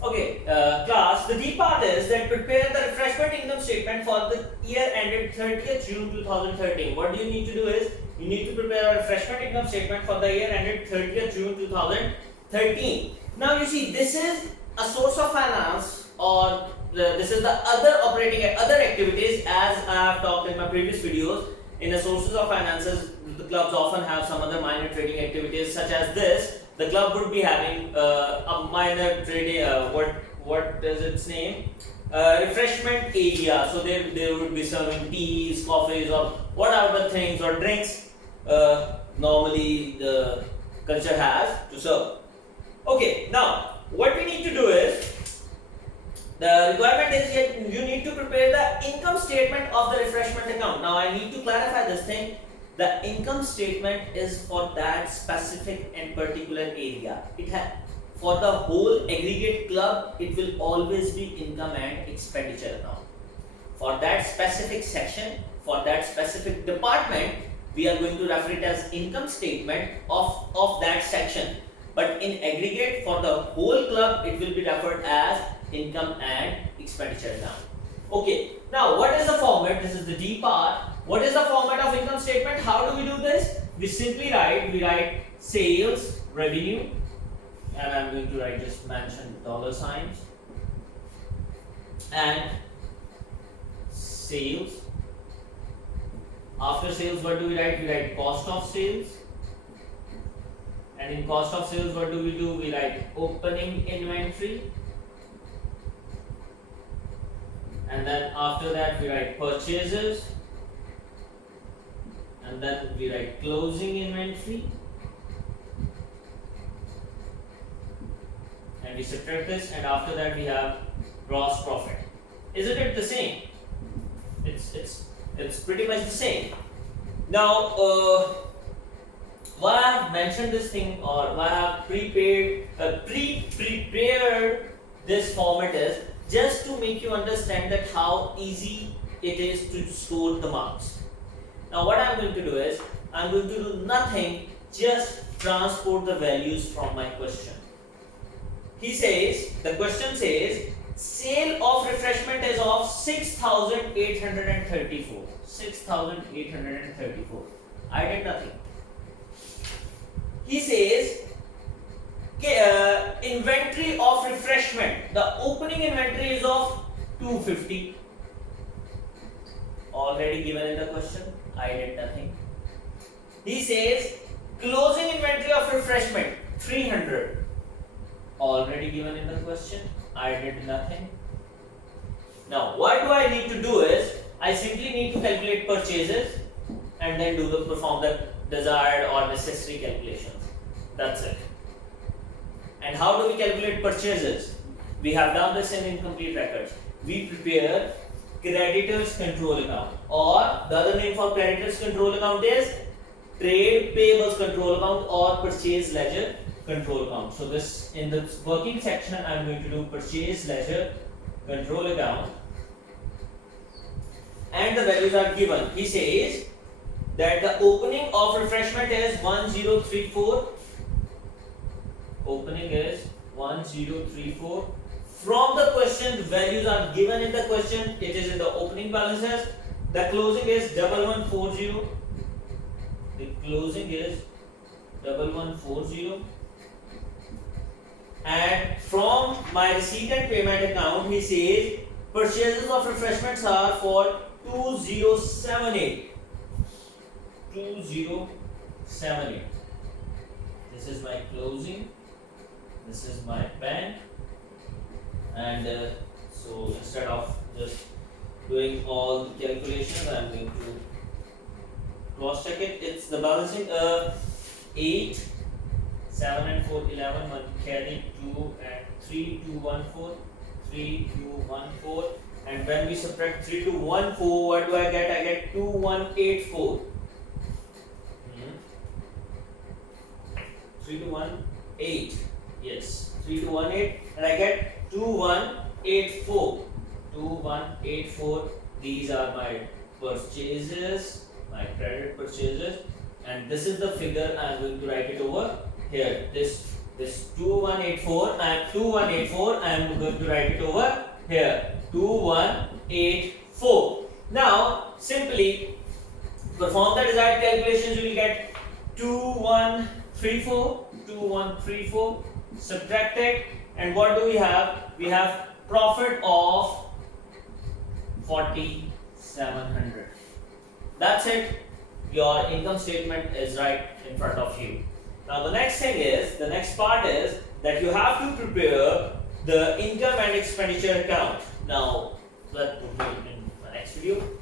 Okay, class, the D part is that prepare the refreshment income statement for the year ended 30th June 2013. What do you need to do is, you need to prepare a refreshment income statement for the year ended 30th June 2013. Now you see, this is a source of finance, or this is the other activities, as I have talked in my previous videos. In the sources of finances, the clubs often have some other minor trading activities such as this. The club would be having a minor trading, what is its name, refreshment area. So they would be serving teas, coffees, or whatever things or drinks normally the culture has to serve. Okay, now what we need to do is, the requirement is that you need to prepare the income statement of the refreshment account. Now I need to clarify this thing. The income statement is for that specific and particular area. For the whole aggregate club, it will always be income and expenditure account. For that specific section, for that specific department, we are going to refer it as income statement of that section. But in aggregate, for the whole club, it will be referred as income and expenditure account. Okay, now what is the format? This is the D part. What is the format of income statement? How do we do this? We simply write sales, revenue, and I'm going to write, just mention dollar signs, and sales. After sales, what do we write? We write cost of sales. And in cost of sales, what do? We write opening inventory. And then after that, we write purchases. And then we write closing inventory. And we subtract this, and after that we have gross profit. Isn't it the same? It's pretty much the same. Now, why I have mentioned this thing, or why I have prepared this format is just to make you understand that how easy it is to score the marks. Now what I am going to do is, I am going to do nothing, just transport the values from my question. He says, the question says, sale of refreshment is of 6,834. 6,834. I did nothing. He says, inventory of refreshment. The opening inventory is of 250. Already given in the question. I did nothing. He says, closing inventory of refreshment 300. Already given in the question. I did nothing. Now, what do I need to do is, I simply need to calculate purchases and then perform the desired or necessary calculations. That's it. And how do we calculate purchases? We have done this in incomplete records. We prepare creditors control account, or the other name for creditors control account is trade payables control account or purchase ledger control account. So this, in the working section, I am going to do purchase ledger control account, and the values are given. He says that the opening of refreshment is 1034. Opening is 1034. From the question, the values are given in the question. It is in the opening balances. The closing is 1140. The closing is 1140. And from my receipt and payment account, he says purchases of refreshments are for 2078. 2078. This is my closing. This is my bank. And so instead of just doing all the calculations, I am going to cross check it. It's the balancing 8, 7 and 4, 11, 1 carry 2 and 3, 2, 1, 4, 3, 2, 1, 4. And when we subtract 3 to 1, 4, what do I get? I get 2184. 3 to 1, 8. Yes, 3 to 1, 8. And I get 2184. 2184. These are my purchases, my credit purchases, and this is the figure I am going to write it over here. This This 2184, I am going to write it over here. 2184. Now, simply perform the desired calculations. You will get 2134, subtract it, and what do we have? We have profit of 4700. That's it. Your income statement is right in front of you. Now the next part is that you have to prepare the income and expenditure account. Now that will be in the next video.